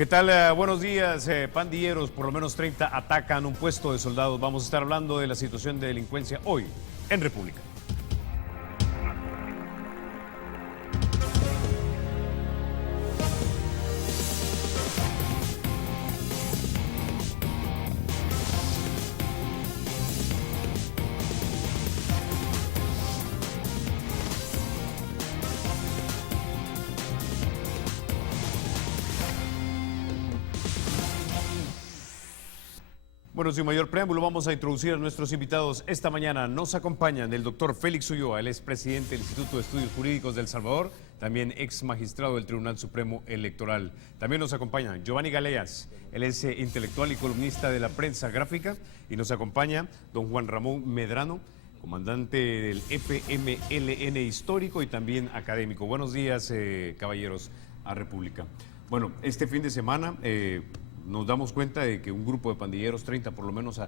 ¿Qué tal? Buenos días, pandilleros. Por lo menos 30 atacan un puesto de soldados. Vamos a estar hablando de la situación de delincuencia hoy en República. Bueno, sin mayor preámbulo, vamos a introducir a nuestros invitados. Esta mañana nos acompañan el doctor Félix Ulloa, él es presidente del Instituto de Estudios Jurídicos de El Salvador, también ex magistrado del Tribunal Supremo Electoral. También nos acompaña Giovanni Galeas, él es intelectual y columnista de la prensa gráfica, y nos acompaña don Juan Ramón Medrano, comandante del FMLN histórico y también académico. Buenos días, caballeros, a República. Bueno, este fin de semana nos damos cuenta de que un grupo de pandilleros, 30 por lo menos,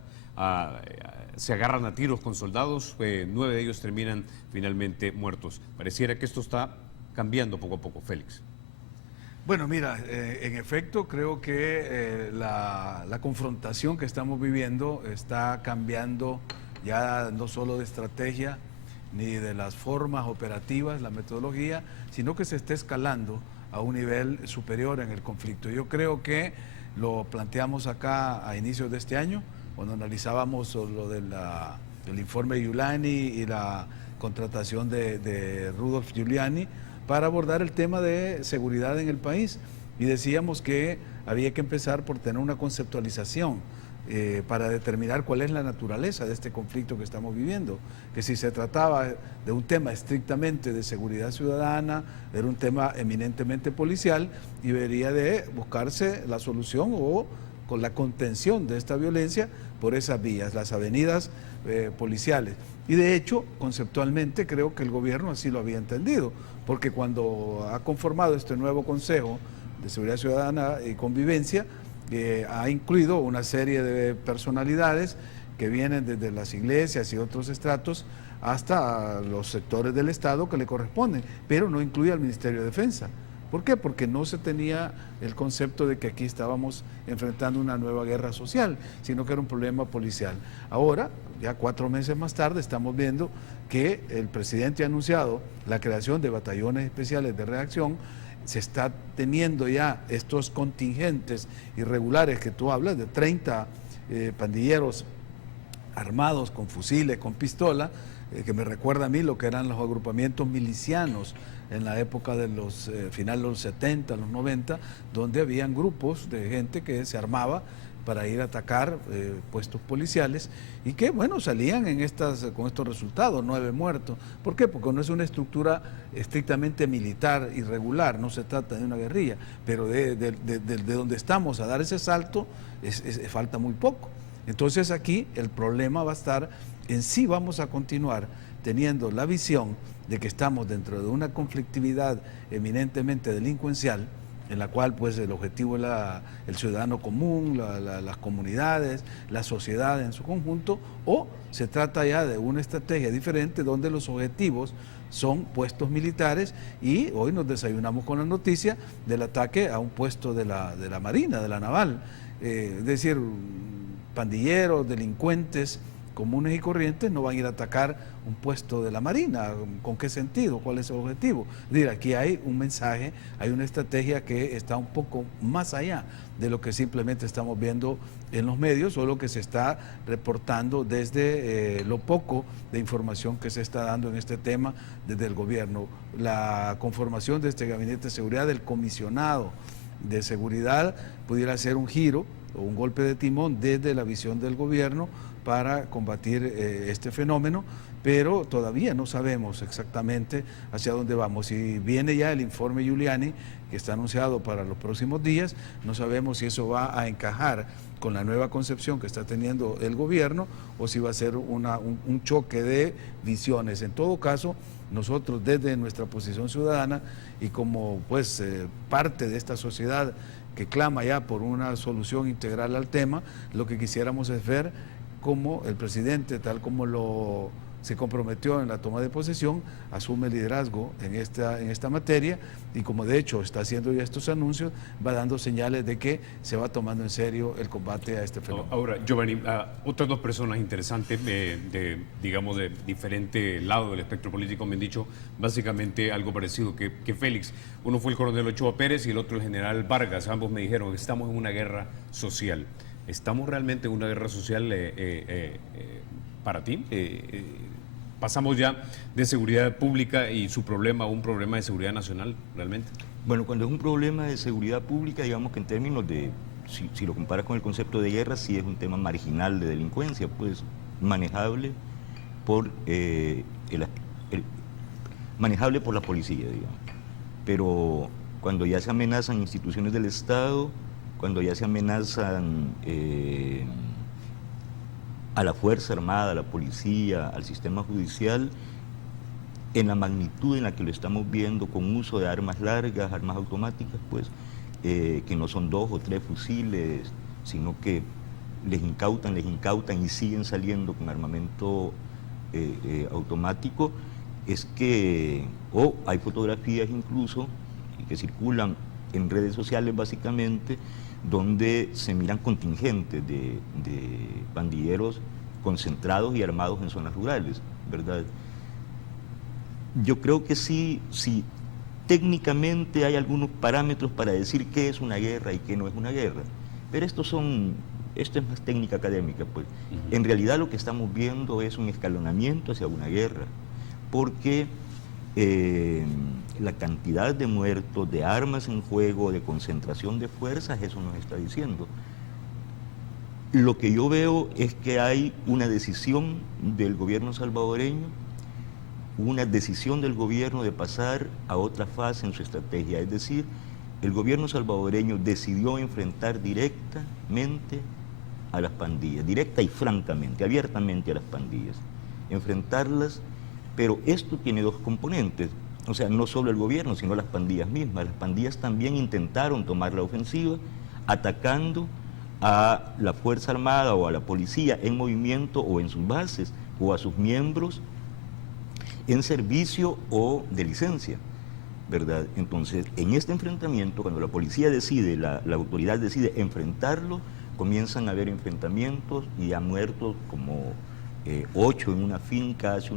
se agarran a tiros con soldados, 9 de ellos terminan finalmente muertos. Pareciera que esto está cambiando poco a poco, Félix. Bueno, mira, en efecto creo que la confrontación que estamos viviendo está cambiando ya no solo de estrategia ni de las formas operativas, la metodología, sino que se está escalando a un nivel superior en el conflicto. Yo creo que lo planteamos acá a inicios de este año, cuando analizábamos lo del informe Giuliani y la contratación de Rudolph Giuliani para abordar el tema de seguridad en el país. Y decíamos que había que empezar por tener una conceptualización para determinar cuál es la naturaleza de este conflicto que estamos viviendo, que si se trataba de un tema estrictamente de seguridad ciudadana, era un tema eminentemente policial y debería de buscarse la solución o con la contención de esta violencia por esas vías, las avenidas policiales. Y de hecho, conceptualmente creo que el gobierno así lo había entendido, porque cuando ha conformado este nuevo Consejo de Seguridad Ciudadana y Convivencia, ha incluido una serie de personalidades que vienen desde las iglesias y otros estratos hasta los sectores del Estado que le corresponden, pero no incluye al Ministerio de Defensa. ¿Por qué? Porque no se tenía el concepto de que aquí estábamos enfrentando una nueva guerra social, sino que era un problema policial. Ahora, ya 4 meses más tarde, estamos viendo que el presidente ha anunciado la creación de batallones especiales de reacción. Se está teniendo ya estos contingentes irregulares que tú hablas, de 30 pandilleros armados con fusiles, con pistola, que me recuerda a mí lo que eran los agrupamientos milicianos en la época de los finales de los 70, los 90, donde habían grupos de gente que se armaba para ir a atacar puestos policiales y que, bueno, salían con estos resultados, 9 muertos. ¿Por qué? Porque no es una estructura estrictamente militar y regular, no se trata de una guerrilla, pero de donde estamos a dar ese salto falta muy poco. Entonces aquí el problema va a estar en si vamos a continuar teniendo la visión de que estamos dentro de una conflictividad eminentemente delincuencial, en la cual pues el objetivo es el ciudadano común, las comunidades, la sociedad en su conjunto, o se trata ya de una estrategia diferente donde los objetivos son puestos militares, y hoy nos desayunamos con la noticia del ataque a un puesto de la Marina, de la Naval, es decir, pandilleros, delincuentes comunes y corrientes no van a ir a atacar un puesto de la Marina. ¿Con qué sentido? ¿Cuál es el objetivo? Es decir, aquí hay un mensaje, hay una estrategia que está un poco más allá de lo que simplemente estamos viendo en los medios o lo que se está reportando desde lo poco de información que se está dando en este tema desde el gobierno. La conformación de este Gabinete de Seguridad, del comisionado de seguridad, pudiera ser un giro o un golpe de timón desde la visión del gobierno para combatir este fenómeno, pero todavía no sabemos exactamente hacia dónde vamos. Si viene ya el informe Giuliani, que está anunciado para los próximos días, no sabemos si eso va a encajar con la nueva concepción que está teniendo el gobierno o si va a ser un choque de visiones. En todo caso, nosotros desde nuestra posición ciudadana y como pues parte de esta sociedad que clama ya por una solución integral al tema, lo que quisiéramos es ver cómo el presidente, tal como lo se comprometió en la toma de posesión, asume el liderazgo en esta materia y como de hecho está haciendo ya estos anuncios, va dando señales de que se va tomando en serio el combate a este fenómeno. Ahora, Giovanni, otras dos personas interesantes, digamos, de diferente lado del espectro político, me han dicho básicamente algo parecido que Félix. Uno fue el coronel Ochoa Pérez y el otro el general Vargas. Ambos me dijeron que estamos en una guerra social. ¿Estamos realmente en una guerra social para ti? ¿Pasamos ya de seguridad pública y su problema a un problema de seguridad nacional realmente? Bueno, cuando es un problema de seguridad pública, digamos que en términos de, si lo comparas con el concepto de guerra, sí es un tema marginal de delincuencia, pues manejable por, manejable por la policía, digamos. Pero cuando ya se amenazan instituciones del Estado, cuando ya se amenazan a la Fuerza Armada, a la policía, al sistema judicial, en la magnitud en la que lo estamos viendo, con uso de armas largas, armas automáticas, pues, que no son 2 o 3 fusiles, sino que les incautan y siguen saliendo con armamento automático, es que, hay fotografías incluso, que circulan en redes sociales básicamente, donde se miran contingentes de pandilleros concentrados y armados en zonas rurales, ¿verdad? Yo creo que sí, técnicamente hay algunos parámetros para decir qué es una guerra y qué no es una guerra, pero esto es más técnica académica, pues. En realidad lo que estamos viendo es un escalonamiento hacia una guerra, porque la cantidad de muertos, de armas en juego, de concentración de fuerzas, eso nos está diciendo. Lo que yo veo es que hay una decisión del gobierno salvadoreño, una decisión del gobierno de pasar a otra fase en su estrategia, es decir, el gobierno salvadoreño decidió enfrentar directamente a las pandillas, directa y francamente, abiertamente a las pandillas, enfrentarlas, pero esto tiene dos componentes. O sea, no solo el gobierno, sino las pandillas mismas. Las pandillas también intentaron tomar la ofensiva, atacando a la Fuerza Armada o a la policía en movimiento o en sus bases, o a sus miembros en servicio o de licencia, ¿verdad? Entonces, en este enfrentamiento, cuando la policía decide, la autoridad decide enfrentarlo, comienzan a haber enfrentamientos y ha muerto como 8 en una finca hace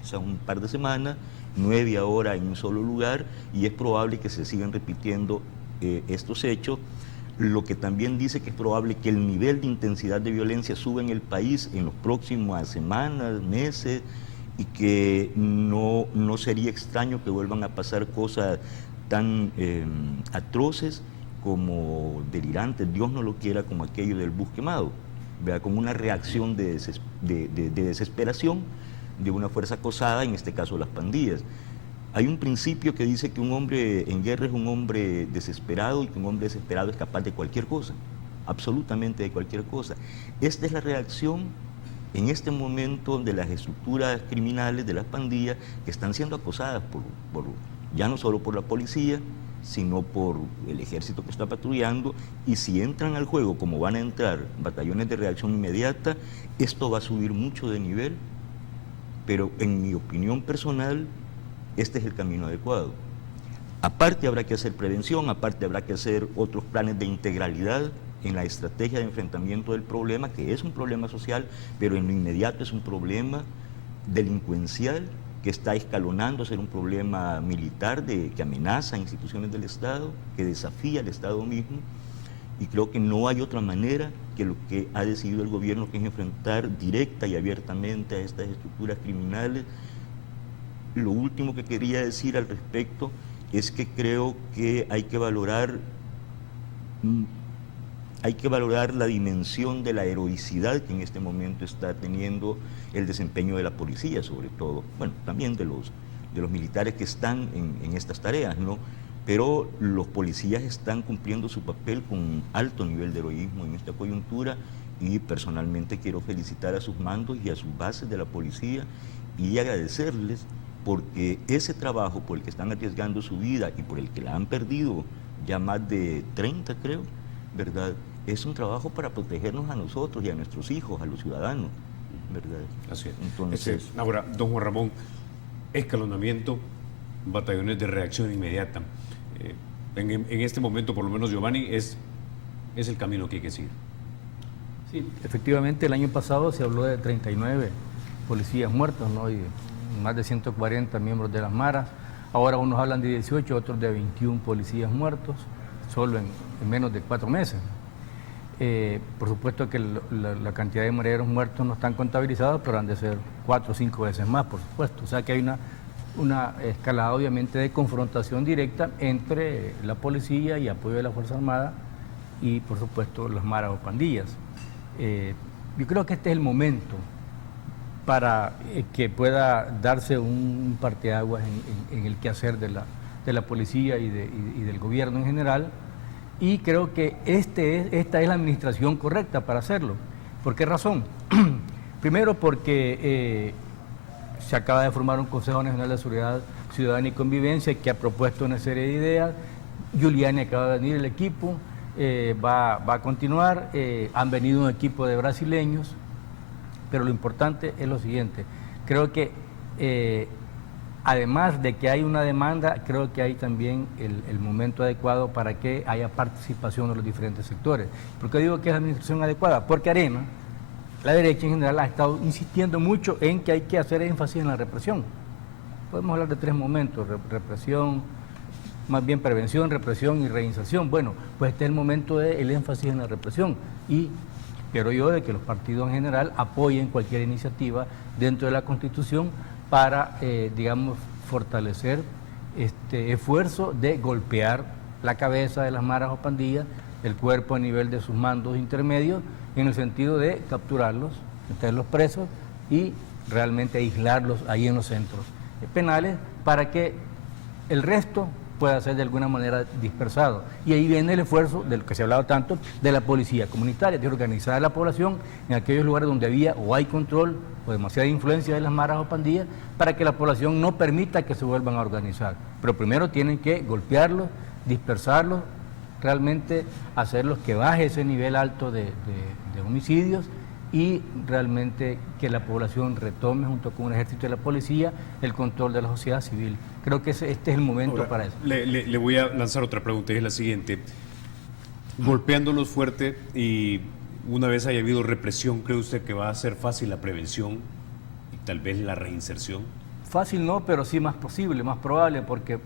quizás un par de semanas, 9 ahora en un solo lugar, y es probable que se sigan repitiendo estos hechos, lo que también dice que es probable que el nivel de intensidad de violencia suba en el país en las próximas semanas, meses, y que no sería extraño que vuelvan a pasar cosas tan atroces como delirantes, Dios no lo quiera, como aquello del bus quemado, ¿verdad? Como una reacción de desesperación de una fuerza acosada, en este caso las pandillas. Hay un principio que dice que un hombre en guerra es un hombre desesperado y que un hombre desesperado es capaz de cualquier cosa, absolutamente de cualquier cosa. Esta es la reacción en este momento de las estructuras criminales, de las pandillas, que están siendo acosadas ya no solo por la policía, sino por el ejército que está patrullando, y si entran al juego como van a entrar batallones de reacción inmediata, esto va a subir mucho de nivel, pero en mi opinión personal, este es el camino adecuado. Aparte habrá que hacer prevención, aparte habrá que hacer otros planes de integralidad en la estrategia de enfrentamiento del problema, que es un problema social, pero en lo inmediato es un problema delincuencial que está escalonando a ser un problema militar que amenaza a instituciones del Estado, que desafía al Estado mismo, y creo que no hay otra manera que lo que ha decidido el gobierno, que es enfrentar directa y abiertamente a estas estructuras criminales. Lo último que quería decir al respecto es que creo que hay que valorar la dimensión de la heroicidad que en este momento está teniendo el desempeño de la policía, sobre todo, bueno, también de los militares que están en estas tareas, ¿no? Pero los policías están cumpliendo su papel con un alto nivel de heroísmo en esta coyuntura, y personalmente quiero felicitar a sus mandos y a sus bases de la policía y agradecerles, porque ese trabajo por el que están arriesgando su vida y por el que la han perdido ya más de 30, creo, ¿verdad? Es un trabajo para protegernos a nosotros y a nuestros hijos, a los ciudadanos. ¿verdad? Así es. Entonces, Ahora, don Juan Ramón, escalonamiento, batallones de reacción inmediata. En este momento, por lo menos, Giovanni, es el camino que hay que seguir. Sí, efectivamente, el año pasado se habló de 39 policías muertos, ¿no? Y más de 140 miembros de las maras. Ahora unos hablan de 18, otros de 21 policías muertos, solo en menos de 4 meses. Por supuesto que la cantidad de mareros muertos no están contabilizados, pero han de ser 4 o 5 veces más, por supuesto. O sea que hay una escalada, obviamente, de confrontación directa entre la policía y apoyo de la Fuerza Armada y, por supuesto, las maras o pandillas. Yo creo que este es el momento para que pueda darse un parteaguas en el quehacer de la policía y del gobierno en general, y creo que esta es la administración correcta para hacerlo. ¿Por qué razón? Primero porque se acaba de formar un Consejo Nacional de Seguridad Ciudadana y Convivencia que ha propuesto una serie de ideas. Giuliani acaba de venir, el equipo va a continuar, han venido un equipo de brasileños, pero lo importante es lo siguiente, creo que además de que hay una demanda, creo que hay también el momento adecuado para que haya participación de los diferentes sectores. ¿Por qué digo que es la administración adecuada? Porque Arena, la derecha en general, ha estado insistiendo mucho en que hay que hacer énfasis en la represión. Podemos hablar de 3 momentos: represión, más bien prevención, represión y reinserción. Bueno, pues este es el momento del énfasis en la represión, y quiero yo de que los partidos en general apoyen cualquier iniciativa dentro de la Constitución para, digamos, fortalecer este esfuerzo de golpear la cabeza de las maras o pandillas, el cuerpo a nivel de sus mandos intermedios, en el sentido de capturarlos, meterlos presos y realmente aislarlos ahí en los centros penales para que el resto pueda ser de alguna manera dispersado. Y ahí viene el esfuerzo del que se ha hablado tanto de la policía comunitaria, de organizar a la población en aquellos lugares donde había o hay control o demasiada influencia de las maras o pandillas, para que la población no permita que se vuelvan a organizar. Pero primero tienen que golpearlos, dispersarlos, realmente hacerlos que baje ese nivel alto de homicidios, y realmente que la población retome, junto con un ejército de la policía, el control de la sociedad civil. Creo que este es el momento. Ahora, para eso. Le voy a lanzar otra pregunta, y es la siguiente. Golpeándolos fuerte y una vez haya habido represión, ¿cree usted que va a ser fácil la prevención y tal vez la reinserción? Fácil no, pero sí más posible, más probable, porque,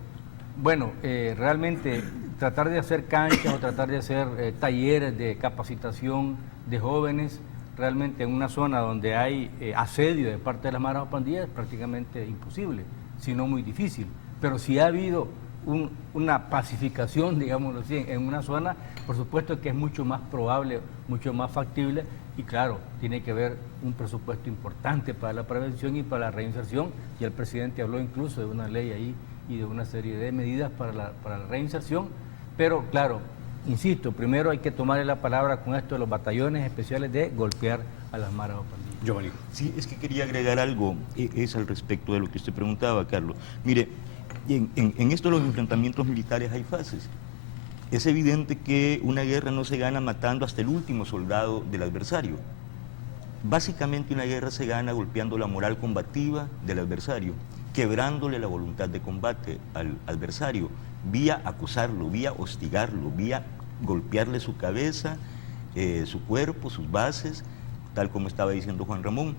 bueno, realmente tratar de hacer canchas o tratar de hacer talleres de capacitación de jóvenes, realmente en una zona donde hay asedio de parte de las maras o pandillas, es prácticamente imposible, sino muy difícil. Pero si ha habido una pacificación, digámoslo así, en una zona, por supuesto que es mucho más probable, mucho más factible, y claro, tiene que haber un presupuesto importante para la prevención y para la reinserción, y el presidente habló incluso de una ley ahí y de una serie de medidas para la reinserción, pero claro, insisto, primero hay que tomarle la palabra con esto de los batallones especiales de golpear a las maras o pandillas. Giovanni. Sí, es que quería agregar algo, es al respecto de lo que usted preguntaba, Carlos. Mire, en esto de los enfrentamientos militares hay fases. Es evidente que una guerra no se gana matando hasta el último soldado del adversario. Básicamente una guerra se gana golpeando la moral combativa del adversario, quebrándole la voluntad de combate al adversario, vía acusarlo, vía hostigarlo, vía golpearle su cabeza, su cuerpo, sus bases, tal como estaba diciendo Juan Ramón.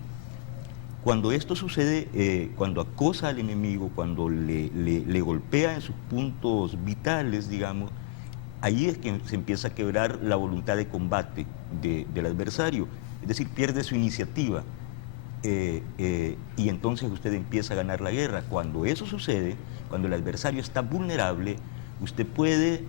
Cuando esto sucede, cuando acosa al enemigo, cuando le golpea en sus puntos vitales, digamos, ahí es que se empieza a quebrar la voluntad de combate del adversario, es decir, pierde su iniciativa, y entonces usted empieza a ganar la guerra. Cuando eso sucede, cuando el adversario está vulnerable, usted puede,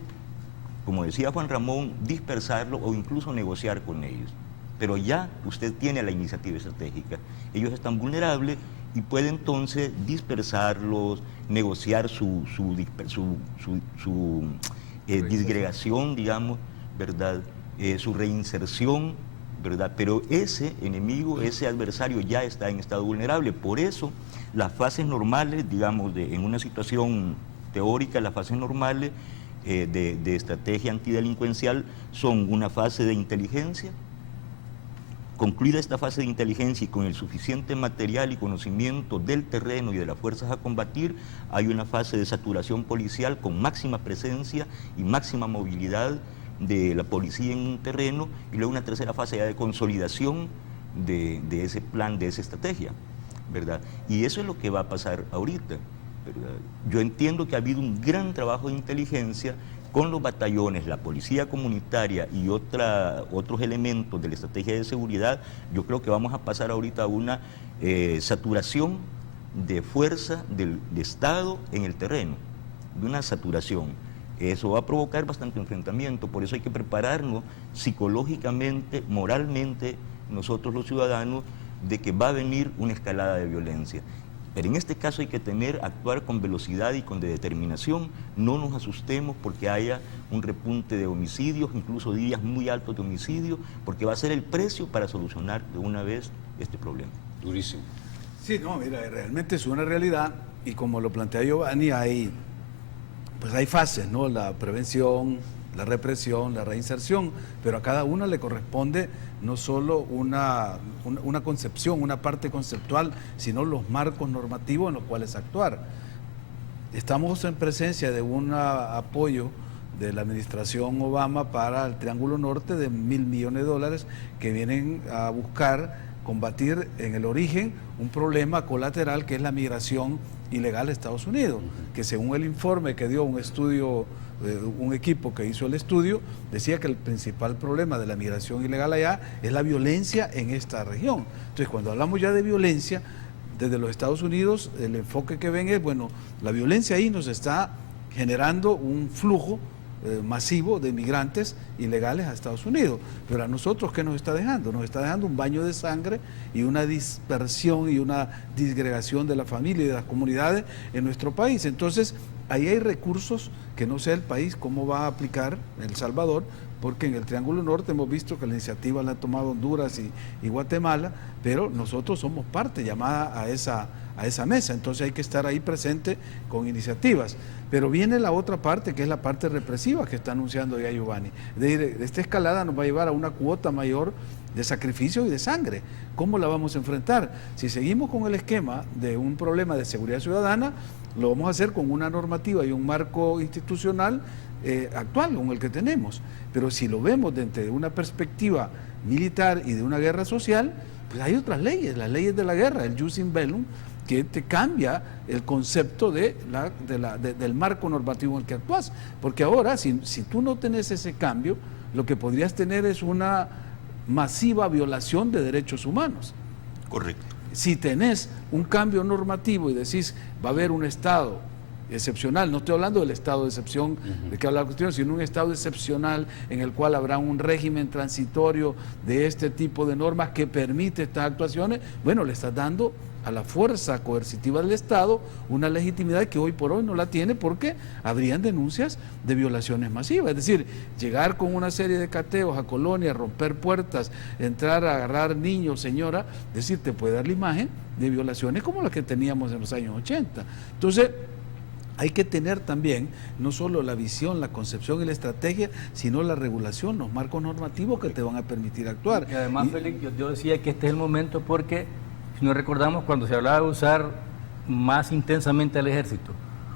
como decía Juan Ramón, dispersarlo o incluso negociar con ellos. Pero ya usted tiene la iniciativa estratégica. Ellos están vulnerables y puede entonces dispersarlos, negociar su disgregación, digamos, ¿verdad? Su reinserción, ¿verdad? Pero ese enemigo, ese adversario ya está en estado vulnerable. Por eso, las fases normales, digamos, en una situación teórica, las fases normales de estrategia antidelincuencial son una fase de inteligencia, Concluida esta fase de inteligencia y con el suficiente material y conocimiento del terreno y de las fuerzas a combatir, hay una fase de saturación policial con máxima presencia y máxima movilidad de la policía en un terreno, y luego una tercera fase ya de consolidación de ese plan, de esa estrategia, ¿verdad? Y eso es lo que va a pasar ahorita, ¿verdad? Yo entiendo que ha habido un gran trabajo de inteligencia con los batallones, la policía comunitaria y otros elementos de la estrategia de seguridad. Yo creo que vamos a pasar ahorita a una saturación de fuerza del Estado en el terreno, de una saturación. Eso va a provocar bastante enfrentamiento, por eso hay que prepararnos psicológicamente, moralmente, nosotros los ciudadanos, de que va a venir una escalada de violencia. Pero en este caso hay que actuar con velocidad y con determinación. No nos asustemos porque haya un repunte de homicidios, incluso días muy altos de homicidios, porque va a ser el precio para solucionar de una vez este problema. Durísimo. Sí, no, mira, realmente es una realidad, y como lo plantea Giovanni, hay fases, ¿no? La prevención, la represión, la reinserción, pero a cada una le corresponde no solo una concepción, una parte conceptual, sino los marcos normativos en los cuales actuar. Estamos en presencia de un apoyo de la administración Obama para el Triángulo Norte de $1.000 millones que vienen a buscar combatir en el origen un problema colateral que es la migración ilegal a Estados Unidos, que según el informe que dio un estudio, un equipo que hizo el estudio, decía que el principal problema de la migración ilegal allá es la violencia en esta región. Entonces, cuando hablamos ya de violencia, desde los Estados Unidos, el enfoque que ven es, bueno, la violencia ahí nos está generando un flujo masivo de migrantes ilegales a Estados Unidos, pero a nosotros, ¿qué nos está dejando? Nos está dejando un baño de sangre y una dispersión y una disgregación de la familia y de las comunidades en nuestro país. Entonces, ahí hay recursos que no sé el país cómo va a aplicar El Salvador, porque en el Triángulo Norte hemos visto que la iniciativa la han tomado Honduras y Guatemala, pero nosotros somos parte llamada a esa mesa, entonces hay que estar ahí presente con iniciativas. Pero viene la otra parte, que es la parte represiva que está anunciando ya Giovanni. Es decir, esta escalada nos va a llevar a una cuota mayor de sacrificio y de sangre. ¿Cómo la vamos a enfrentar? Si seguimos con el esquema de un problema de seguridad ciudadana, lo vamos a hacer con una normativa y un marco institucional actual, con el que tenemos. Pero si lo vemos desde una perspectiva militar y de una guerra social, pues hay otras leyes, las leyes de la guerra, el jus in bellum, que te cambia el concepto del marco normativo en el que actúas. Porque ahora, si tú no tenés ese cambio, lo que podrías tener es una masiva violación de derechos humanos. Correcto. Si tenés un cambio normativo y decís, va a haber un estado excepcional, no estoy hablando del estado de excepción de que habla la Constitución, sino un estado excepcional en el cual habrá un régimen transitorio de este tipo de normas que permite estas actuaciones, bueno, le estás dando a la fuerza coercitiva del Estado una legitimidad que hoy por hoy no la tiene, porque habrían denuncias de violaciones masivas. Es decir, llegar con una serie de cateos a colonias, romper puertas, entrar a agarrar niños, señora, es decir, te puede dar la imagen de violaciones como las que teníamos en los años 80. Entonces, hay que tener también no solo la visión, la concepción y la estrategia, sino la regulación, los marcos normativos que te van a permitir actuar. Y además, Félix, yo decía que este es el momento porque, si nos recordamos, cuando se hablaba de usar más intensamente al ejército,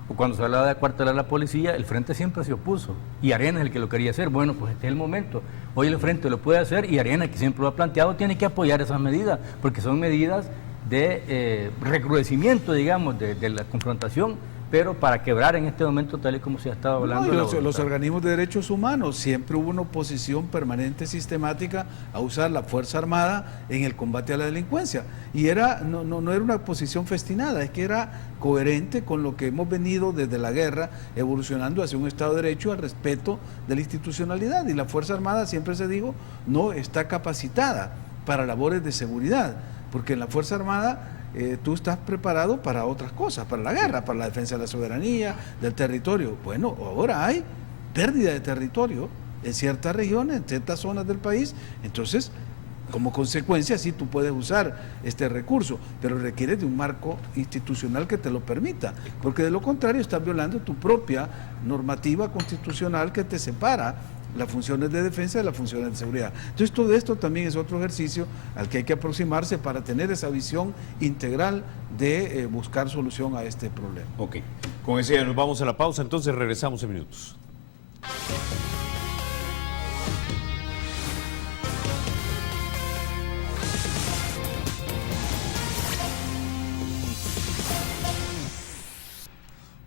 o cuando se hablaba de acuartelar a la policía, el Frente siempre se opuso, y Arena es el que lo quería hacer. Bueno, pues este es el momento. Hoy el Frente lo puede hacer, y Arena, que siempre lo ha planteado, tiene que apoyar esas medidas, porque son medidas de recrudecimiento, digamos, de la confrontación, pero para quebrar en este momento, tal y como se ha estado hablando. No, los organismos de derechos humanos, siempre hubo una oposición permanente, sistemática, a usar la Fuerza Armada en el combate a la delincuencia. Y no era una posición festinada, es que era coherente con lo que hemos venido desde la guerra, evolucionando hacia un Estado de Derecho al respeto de la institucionalidad. Y la Fuerza Armada, siempre se dijo, no está capacitada para labores de seguridad, porque en la Fuerza Armada tú estás preparado para otras cosas, para la guerra, para la defensa de la soberanía, del territorio. Bueno, ahora hay pérdida de territorio en ciertas regiones, en ciertas zonas del país, entonces, como consecuencia, sí tú puedes usar este recurso, pero requiere de un marco institucional que te lo permita, porque de lo contrario estás violando tu propia normativa constitucional que te separa las funciones de defensa y las funciones de seguridad. Entonces todo esto también es otro ejercicio al que hay que aproximarse para tener esa visión integral de buscar solución a este problema. Ok, con eso ya nos vamos a la pausa, entonces regresamos en minutos.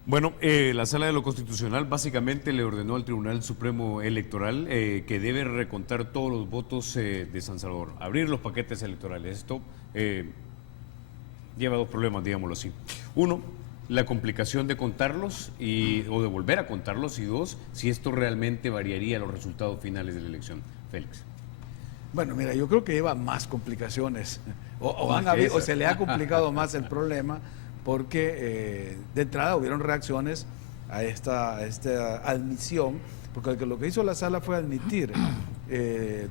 Bueno, la Sala de lo Constitucional básicamente le ordenó al Tribunal Supremo Electoral que debe recontar todos los votos de San Salvador, abrir los paquetes electorales. Esto lleva dos problemas, digámoslo así. Uno, la complicación de contarlos o de volver a contarlos, y dos, si esto realmente variaría los resultados finales de la elección. Félix. Bueno, mira, yo creo que lleva más complicaciones, o se le ha complicado más el problema, porque de entrada hubieron reacciones a esta admisión, porque lo que hizo la sala fue admitir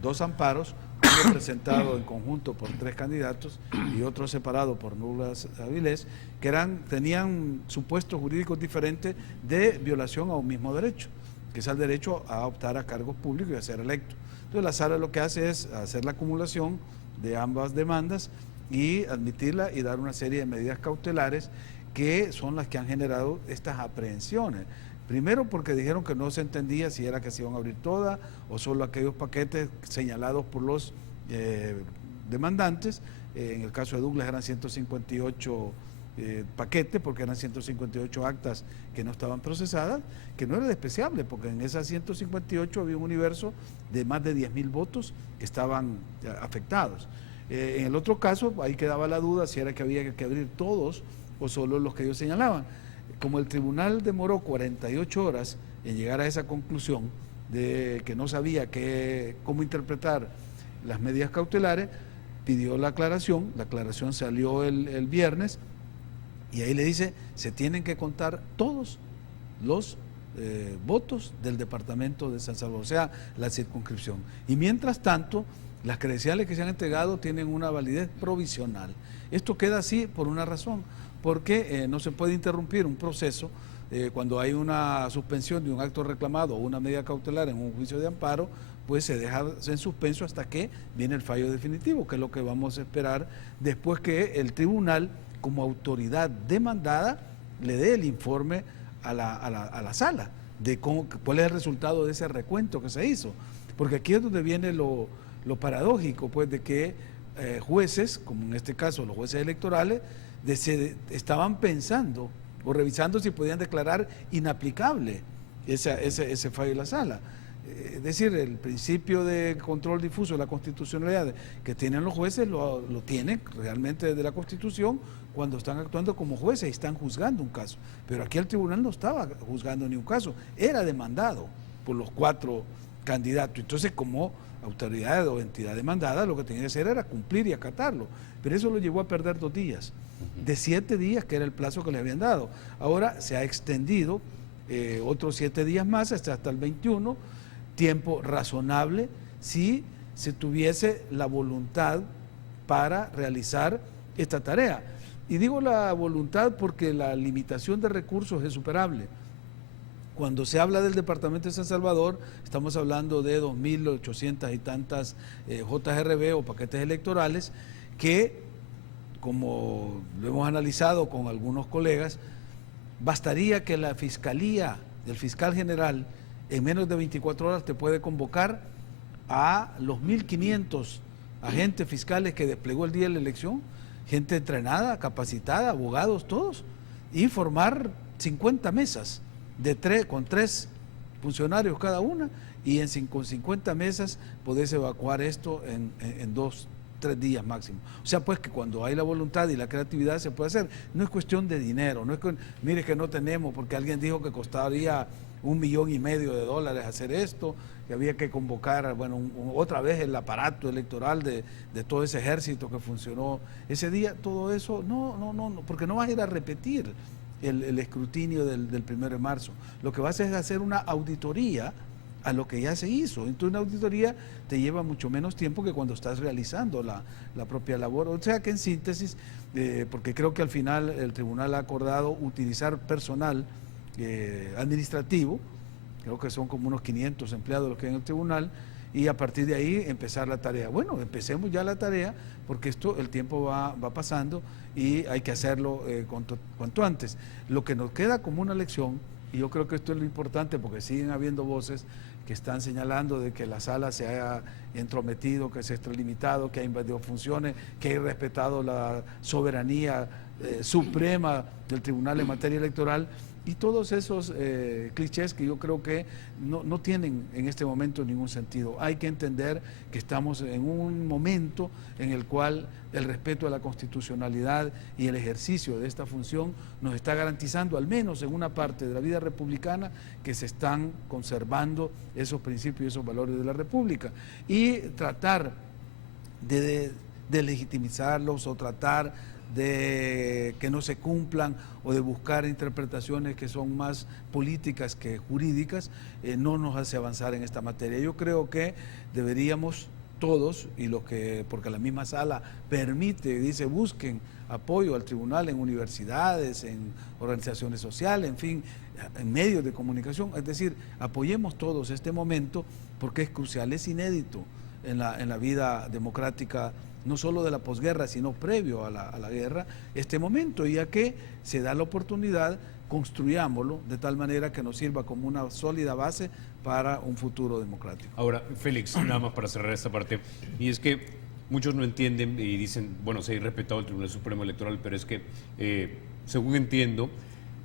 dos amparos, uno presentado en conjunto por 3 candidatos y otro separado por Douglas Avilés, que tenían supuestos jurídicos diferentes de violación a un mismo derecho, que es el derecho a optar a cargos públicos y a ser electo. Entonces la sala lo que hace es hacer la acumulación de ambas demandas y admitirla y dar una serie de medidas cautelares que son las que han generado estas aprehensiones. Primero porque dijeron que no se entendía si era que se iban a abrir todas o solo aquellos paquetes señalados por los demandantes. En el caso de Douglas eran 158 paquetes, porque eran 158 actas que no estaban procesadas, que no era despreciable, porque en esas 158 había un universo de más de 10.000 votos que estaban afectados. En el otro caso, ahí quedaba la duda si era que había que abrir todos o solo los que ellos señalaban. Como el tribunal demoró 48 horas en llegar a esa conclusión de que no sabía cómo interpretar las medidas cautelares, pidió la aclaración salió el viernes, y ahí le dice, se tienen que contar todos los votos del departamento de San Salvador, o sea, la circunscripción. Y mientras tanto, las credenciales que se han entregado tienen una validez provisional. Esto queda así por una razón, porque no se puede interrumpir un proceso cuando hay una suspensión de un acto reclamado o una medida cautelar en un juicio de amparo, pues se deja en suspenso hasta que viene el fallo definitivo, que es lo que vamos a esperar después que el tribunal, como autoridad demandada, le dé el informe a la sala de cuál es el resultado de ese recuento que se hizo. Porque aquí es donde viene lo paradójico, pues, de que jueces, como en este caso los jueces electorales, estaban pensando o revisando si podían declarar inaplicable ese fallo de la sala. Es decir, el principio de control difuso de la constitucionalidad que tienen los jueces lo tienen realmente desde la Constitución cuando están actuando como jueces y están juzgando un caso. Pero aquí el tribunal no estaba juzgando ni un caso, era demandado por los 4 candidatos. Entonces, como autoridad o entidad demandada, lo que tenía que hacer era cumplir y acatarlo. Pero eso lo llevó a perder 2 días, de 7 días, que era el plazo que le habían dado. Ahora se ha extendido otros 7 días más, hasta el 21, tiempo razonable si se tuviese la voluntad para realizar esta tarea. Y digo la voluntad porque la limitación de recursos es superable. Cuando se habla del departamento de San Salvador, estamos hablando de 2.800 y tantas JRB o paquetes electorales que, como lo hemos analizado con algunos colegas, bastaría que la fiscalía del fiscal general en menos de 24 horas te puede convocar a los 1.500 agentes fiscales que desplegó el día de la elección, gente entrenada, capacitada, abogados, todos, y formar 50 mesas con 3 funcionarios cada una, y con 50 mesas podés evacuar esto en 2-3 días máximo. O sea, pues, que cuando hay la voluntad y la creatividad se puede hacer. No es cuestión de dinero, no es mire que no tenemos, porque alguien dijo que costaría $1,5 millones hacer esto, que había que convocar, bueno, otra vez el aparato electoral de todo ese ejército que funcionó ese día. Todo eso, no, porque no vas a ir a repetir el escrutinio del 1 de marzo. Lo que vas a hacer es hacer una auditoría a lo que ya se hizo. Entonces una auditoría te lleva mucho menos tiempo que cuando estás realizando la propia labor. O sea que en síntesis, porque creo que al final el tribunal ha acordado utilizar personal administrativo creo que son como unos 500 empleados los que hay en el tribunal, y a partir de ahí empezar la tarea. Bueno, empecemos ya la tarea, porque el tiempo va pasando y hay que hacerlo cuanto antes. Lo que nos queda como una lección, y yo creo que esto es lo importante, porque siguen habiendo voces que están señalando de que la sala se haya entrometido, que se ha extralimitado, que ha invadido funciones, que ha irrespetado la soberanía suprema del tribunal en materia electoral, y todos esos clichés que yo creo que no tienen en este momento ningún sentido. Hay que entender que estamos en un momento en el cual el respeto a la constitucionalidad y el ejercicio de esta función nos está garantizando, al menos en una parte de la vida republicana, que se están conservando esos principios y esos valores de la República. Y tratar de legitimizarlos o tratar de que no se cumplan o de buscar interpretaciones que son más políticas que jurídicas, no nos hace avanzar en esta materia. Yo creo que deberíamos todos, porque la misma sala permite, dice, busquen apoyo al tribunal en universidades, en organizaciones sociales, en fin, en medios de comunicación, es decir, apoyemos todos este momento porque es crucial, es inédito en la vida democrática, no solo de la posguerra, sino previo a la guerra, este momento, ya que se da la oportunidad, construyámoslo de tal manera que nos sirva como una sólida base para un futuro democrático. Ahora, Félix, nada más para cerrar esta parte, y es que muchos no entienden y dicen, bueno, se ha irrespetado el Tribunal Supremo Electoral, pero es que, según entiendo,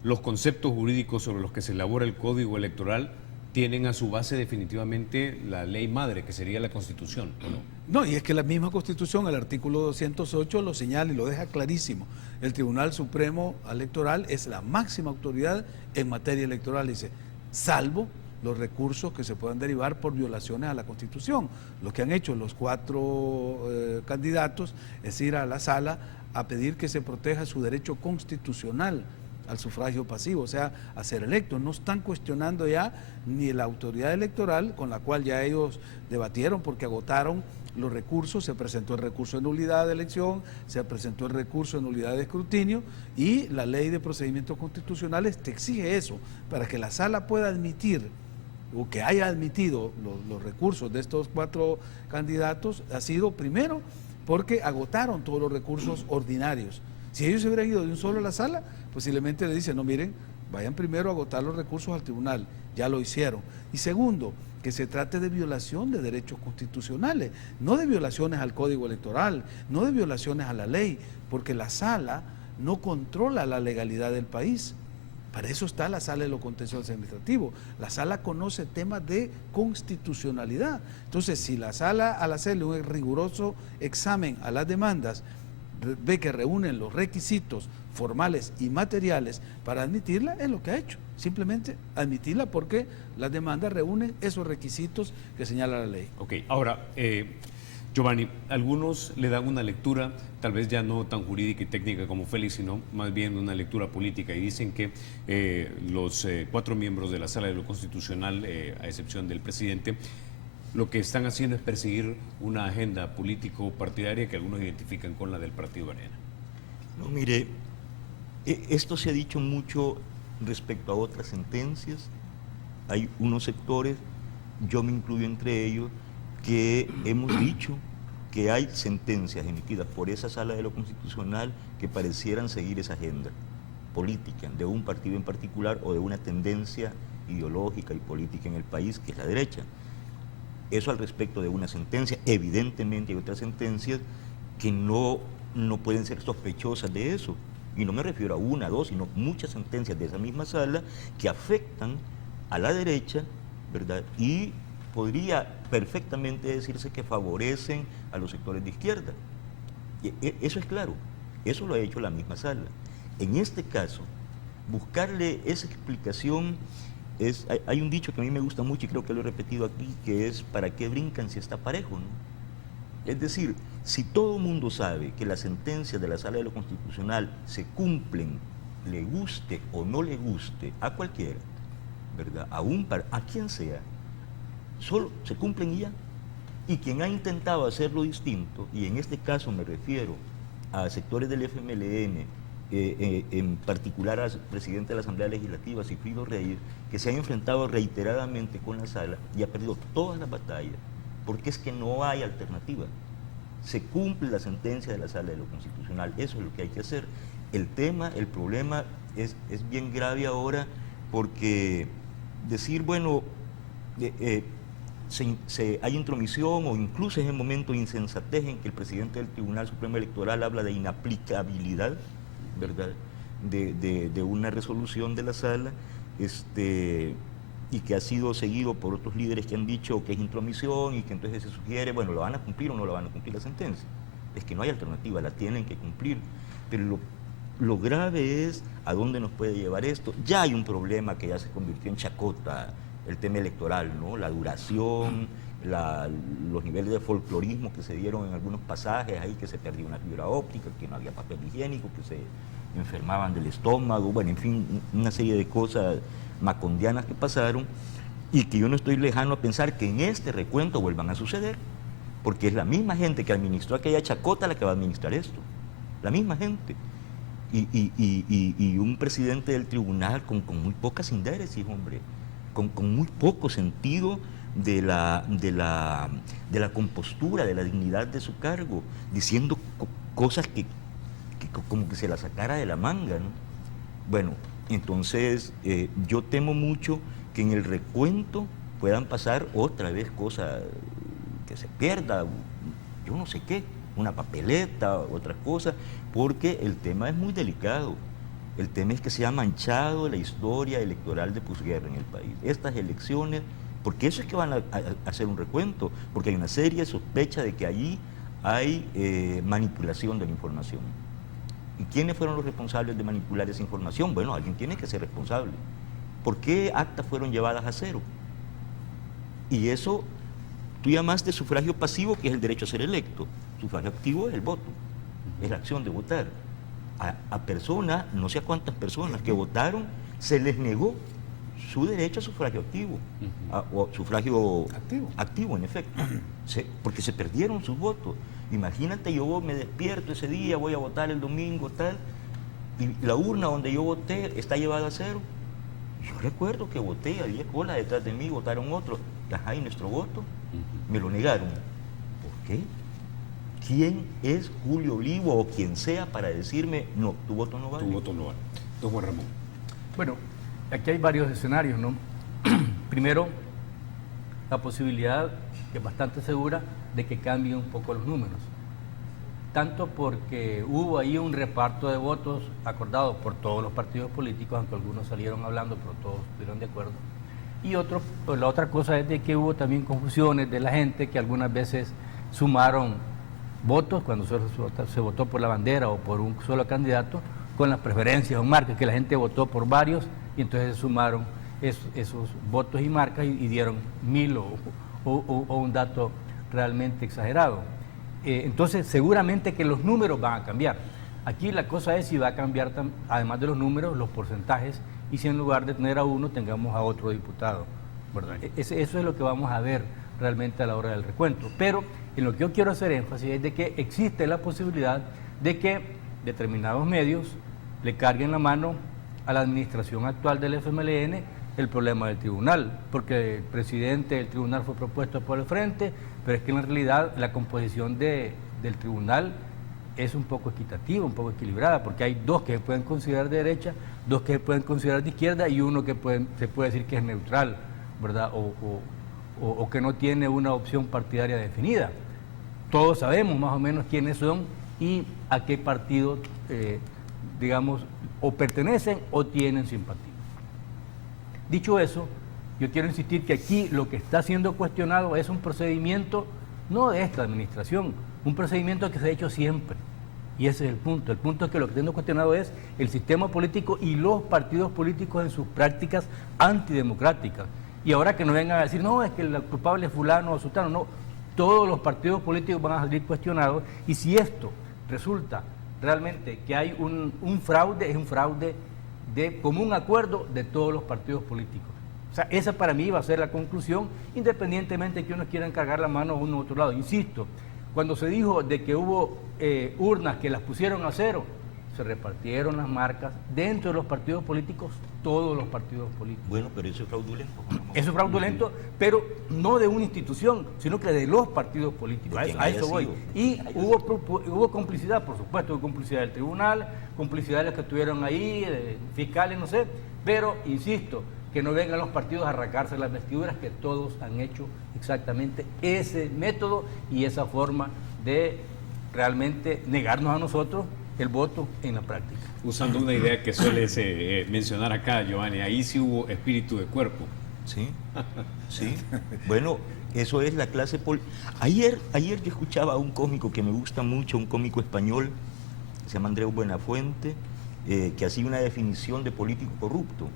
los conceptos jurídicos sobre los que se elabora el Código Electoral tienen a su base definitivamente la ley madre, que sería la Constitución, ¿o no? No, y es que la misma Constitución, el artículo 208 lo señala y lo deja clarísimo. El Tribunal Supremo Electoral es la máxima autoridad en materia electoral, dice, salvo los recursos que se puedan derivar por violaciones a la Constitución. Lo que han hecho los 4 candidatos es ir a la sala a pedir que se proteja su derecho constitucional al sufragio pasivo, o sea, a ser electos. No están cuestionando ya ni la autoridad electoral, con la cual ya ellos debatieron porque agotaron los recursos, se presentó el recurso de nulidad de elección, se presentó el recurso de nulidad de escrutinio, y la ley de procedimientos constitucionales te exige eso, para que la sala pueda admitir o que haya admitido los recursos de estos 4 candidatos, ha sido primero porque agotaron todos los recursos ordinarios. Si ellos se hubieran ido de un solo a la sala, posiblemente le dicen, no, miren, vayan primero a agotar los recursos al tribunal, ya lo hicieron. Y segundo, que se trate de violación de derechos constitucionales, no de violaciones al Código Electoral, no de violaciones a la ley, porque la sala no controla la legalidad del país. Para eso está la sala de lo contencioso administrativo. La sala conoce temas de constitucionalidad. Entonces, si la sala, al hacerle un riguroso examen a las demandas, ve que reúnen los requisitos formales y materiales para admitirla, es lo que ha hecho. Simplemente admitirla porque las demandas reúnen esos requisitos que señala la ley. Ok, ahora, Giovanni, algunos le dan una lectura, tal vez ya no tan jurídica y técnica como Félix, sino más bien una lectura política, y dicen que los 4 miembros de la Sala de lo Constitucional, a excepción del presidente, lo que están haciendo es perseguir una agenda político-partidaria que algunos identifican con la del Partido Arena. No, mire, esto se ha dicho mucho respecto a otras sentencias. Hay unos sectores, yo me incluyo entre ellos, que hemos dicho que hay sentencias emitidas por esa Sala de lo Constitucional que parecieran seguir esa agenda política de un partido en particular o de una tendencia ideológica y política en el país, que es la derecha. Eso al respecto de una sentencia. Evidentemente hay otras sentencias que no pueden ser sospechosas de eso. Y no me refiero a una, 2, sino muchas sentencias de esa misma sala que afectan a la derecha, ¿verdad? Y podría perfectamente decirse que favorecen a los sectores de izquierda. Eso es claro, eso lo ha hecho la misma sala. En este caso, buscarle esa explicación, hay un dicho que a mí me gusta mucho y creo que lo he repetido aquí, que es ¿para qué brincan si está parejo? ¿No? Es decir, si todo el mundo sabe que las sentencias de la Sala de lo Constitucional se cumplen, le guste o no le guste a cualquiera, ¿verdad? A quien sea, solo se cumplen y ya. Y quien ha intentado hacerlo distinto, y en este caso me refiero a sectores del FMLN en particular al presidente de la Asamblea Legislativa, Sigfrido Reyes, que se ha enfrentado reiteradamente con la sala y ha perdido todas las batallas, porque es que no hay alternativa. Se cumple la sentencia de la Sala de lo Constitucional, eso es lo que hay que hacer. El problema es bien grave ahora, porque decir, bueno, hay intromisión o incluso es el momento de insensatez en que el presidente del Tribunal Supremo Electoral habla de inaplicabilidad, ¿verdad?, de una resolución de la sala, y que ha sido seguido por otros líderes que han dicho que es intromisión y que entonces se sugiere, bueno, ¿lo van a cumplir o no lo van a cumplir la sentencia? Es que no hay alternativa, la tienen que cumplir. Pero lo grave es a dónde nos puede llevar esto. Ya hay un problema que ya se convirtió en chacota, el tema electoral, ¿no? La duración, los niveles de folclorismo que se dieron en algunos pasajes, ahí que se perdió una fibra óptica, que no había papel higiénico, que se enfermaban del estómago, bueno, en fin, una serie de cosas macondianas que pasaron, y que yo no estoy lejano a pensar que en este recuento vuelvan a suceder, porque es la misma gente que administró aquella chacota la que va a administrar esto, la misma gente. Y un presidente del tribunal con muy poca sindéresis, hombre, con muy poco sentido de la compostura, de la dignidad de su cargo, diciendo cosas que como que se la sacara de la manga, ¿no? Bueno, entonces yo temo mucho que en el recuento puedan pasar otra vez cosas, que se pierda, yo no sé qué, una papeleta, otras cosas, porque el tema es muy delicado. El tema es que se ha manchado la historia electoral de posguerra en el país. Estas elecciones, porque eso es que van a hacer un recuento, porque hay una seria sospecha de que allí hay manipulación de la información. ¿Y quiénes fueron los responsables de manipular esa información? Bueno, alguien tiene que ser responsable. ¿Por qué actas fueron llevadas a cero? Y eso, tú llamaste sufragio pasivo, que es el derecho a ser electo. Sufragio activo es el voto, es la acción de votar. A personas, no sé a cuántas personas que votaron, se les negó su derecho a sufragio activo, o sufragio activo, en efecto, porque se perdieron sus votos. Imagínate, yo me despierto ese día, voy a votar el domingo, tal, y la urna donde yo voté está llevada a cero. Yo recuerdo que voté, había cola detrás de mí, votaron otros, ajá, y nuestro voto, me lo negaron. ¿Por qué? ¿Quién es Julio Olivo o quien sea para decirme, no, tu voto no vale? Tu voto no vale. Don Juan Ramón. Bueno, aquí hay varios escenarios, ¿no? Primero, la posibilidad, que es bastante segura, de que cambien un poco los números. Tanto porque hubo ahí un reparto de votos acordado por todos los partidos políticos, aunque algunos salieron hablando, pero todos estuvieron de acuerdo. Y pues la otra cosa es de que hubo también confusiones de la gente que algunas veces sumaron votos cuando se votó por la bandera o por un solo candidato, con las preferencias o marcas, que la gente votó por varios y entonces se sumaron esos votos y marcas y dieron 1000 o un dato realmente exagerado. Entonces seguramente que los números van a cambiar. Aquí la cosa es si va a cambiar, además de los números, los porcentajes, y si en lugar de tener a uno tengamos a otro diputado, ¿verdad? Eso es lo que vamos a ver realmente a la hora del recuento. Pero en lo que yo quiero hacer énfasis es de que existe la posibilidad de que determinados medios le carguen la mano a la administración actual del FMLN el problema del tribunal, porque el presidente del tribunal fue propuesto por el Frente, pero es que en realidad la composición del tribunal es un poco equitativa, un poco equilibrada, porque hay dos que se pueden considerar de derecha, dos que se pueden considerar de izquierda y uno que se puede decir que es neutral, ¿verdad? O que no tiene una opción partidaria definida. Todos sabemos más o menos quiénes son y a qué partido, digamos, o pertenecen o tienen simpatía. Dicho eso, yo quiero insistir que aquí lo que está siendo cuestionado es un procedimiento, no de esta administración, un procedimiento que se ha hecho siempre. Y ese es el punto. El punto es que lo que está siendo cuestionado es el sistema político y los partidos políticos en sus prácticas antidemocráticas. Y ahora que nos vengan a decir, no, es que el culpable es fulano o sultano, no. Todos los partidos políticos van a salir cuestionados, y si esto resulta realmente que hay un fraude, es un fraude de común acuerdo de todos los partidos políticos. O sea, esa para mí va a ser la conclusión, independientemente de que unos quieran cargar la mano a uno u otro lado. Insisto, cuando se dijo de que hubo urnas que las pusieron a cero, o se repartieron las marcas dentro de los partidos políticos, todos los partidos políticos. Bueno, pero eso es fraudulento. Eso es fraudulento, pero no de una institución, sino que de los partidos políticos. De quien A eso haya voy. sido. Y hubo complicidad, por supuesto, hubo complicidad del tribunal, complicidad de los que estuvieron ahí, de fiscales, no sé, pero insisto, que no vengan los partidos a arrancarse las vestiduras, que todos han hecho exactamente ese método y esa forma de realmente negarnos a nosotros el voto en la práctica. Usando una idea que sueles mencionar acá, Giovanni, ahí sí hubo espíritu de cuerpo. Sí, sí. Bueno, eso es la clase política. Ayer yo escuchaba a un cómico que me gusta mucho, un cómico español, que se llama Andreu Buenafuente, que hacía una definición de político corrupto.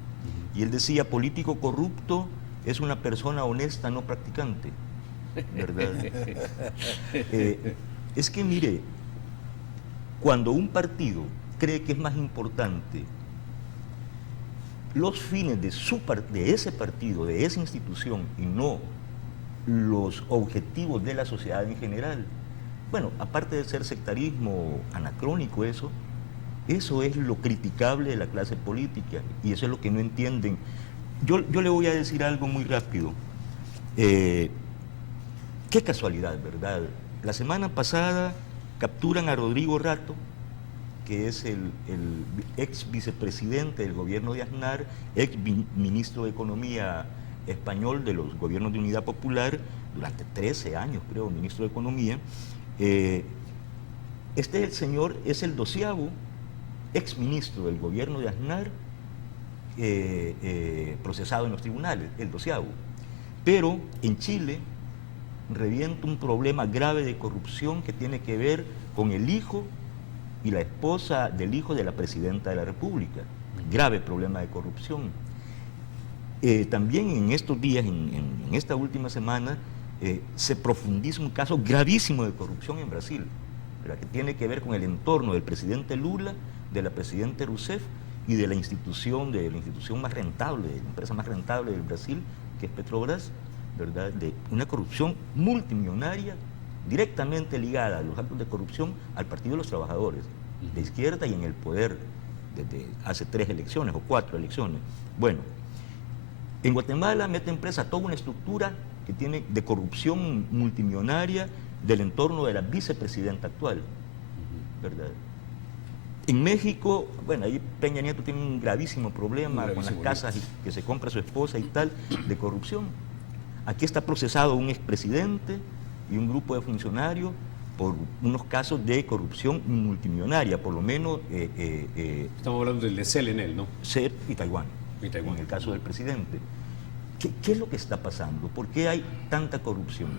Y él decía, político corrupto es una persona honesta no practicante, ¿verdad? Es que mire, cuando un partido cree que es más importante los fines de ese partido, de esa institución, y no los objetivos de la sociedad en general, bueno, aparte de ser sectarismo anacrónico eso es lo criticable de la clase política, y eso es lo que no entienden. Yo le voy a decir algo muy rápido. Qué casualidad, ¿verdad? La semana pasada capturan a Rodrigo Rato, que es el ex vicepresidente del gobierno de Aznar, ex ministro de Economía español de los gobiernos de Unidad Popular, durante 13 años, creo, ministro de Economía. Este señor es el 12º ex ministro del gobierno de Aznar procesado en los tribunales, el 12º. Pero en Chile revienta un problema grave de corrupción que tiene que ver con el hijo y la esposa del hijo de la presidenta de la República. Grave problema de corrupción. También en estos días, en esta última semana, se profundiza un caso gravísimo de corrupción en Brasil, ¿verdad?, que tiene que ver con el entorno del presidente Lula, de la presidenta Rousseff y de la institución más rentable, de la empresa más rentable del Brasil, que es Petrobras, ¿verdad?, de una corrupción multimillonaria directamente ligada a los actos de corrupción al Partido de los Trabajadores, de izquierda y en el poder desde hace 3 elecciones o 4 elecciones. Bueno, en Guatemala meten presa toda una estructura que tiene de corrupción multimillonaria del entorno de la vicepresidenta actual, ¿verdad? En México, bueno, ahí Peña Nieto tiene un gravísimo problema con las casas que se compra su esposa y tal, de corrupción. Aquí está procesado un expresidente y un grupo de funcionarios por unos casos de corrupción multimillonaria, por lo menos... Estamos hablando del de CELENEL, ¿no? CER y Taiwán, en el caso del presidente. ¿Qué es lo que está pasando? ¿Por qué hay tanta corrupción?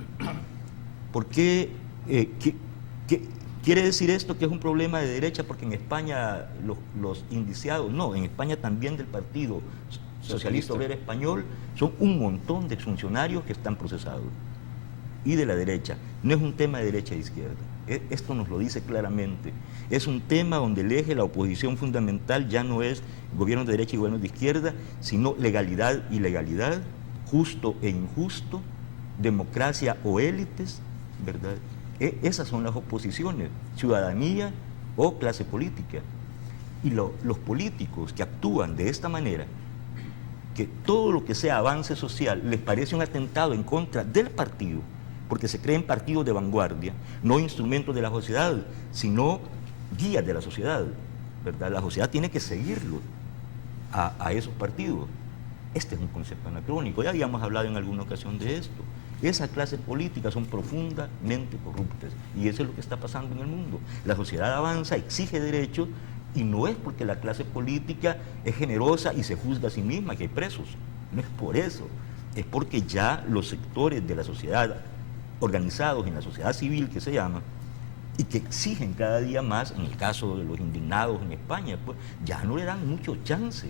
¿Por qué? ¿Quiere decir esto que es un problema de derecha porque en España los indiciados, no, en España también del Partido Socialista Obrero Español son un montón de funcionarios que están procesados? Y de la derecha, no es un tema de derecha e izquierda, esto nos lo dice claramente, es un tema donde el eje de la oposición fundamental ya no es gobiernos de derecha y gobiernos de izquierda, sino legalidad y ilegalidad, justo e injusto, democracia o élites, ¿verdad? Esas son las oposiciones, ciudadanía o clase política. Y los políticos que actúan de esta manera, que todo lo que sea avance social les parece un atentado en contra del partido, porque se creen partidos de vanguardia, no instrumentos de la sociedad, sino guías de la sociedad, ¿verdad? La sociedad tiene que seguirlo a esos partidos. Este es un concepto anacrónico, ya habíamos hablado en alguna ocasión de esto. Esas clases políticas son profundamente corruptas y eso es lo que está pasando en el mundo. La sociedad avanza, exige derechos y no es porque la clase política es generosa y se juzga a sí misma que hay presos, no es por eso, es porque ya los sectores de la sociedad organizados en la sociedad civil que se llama y que exigen cada día más, en el caso de los indignados en España, pues ya no le dan mucho chance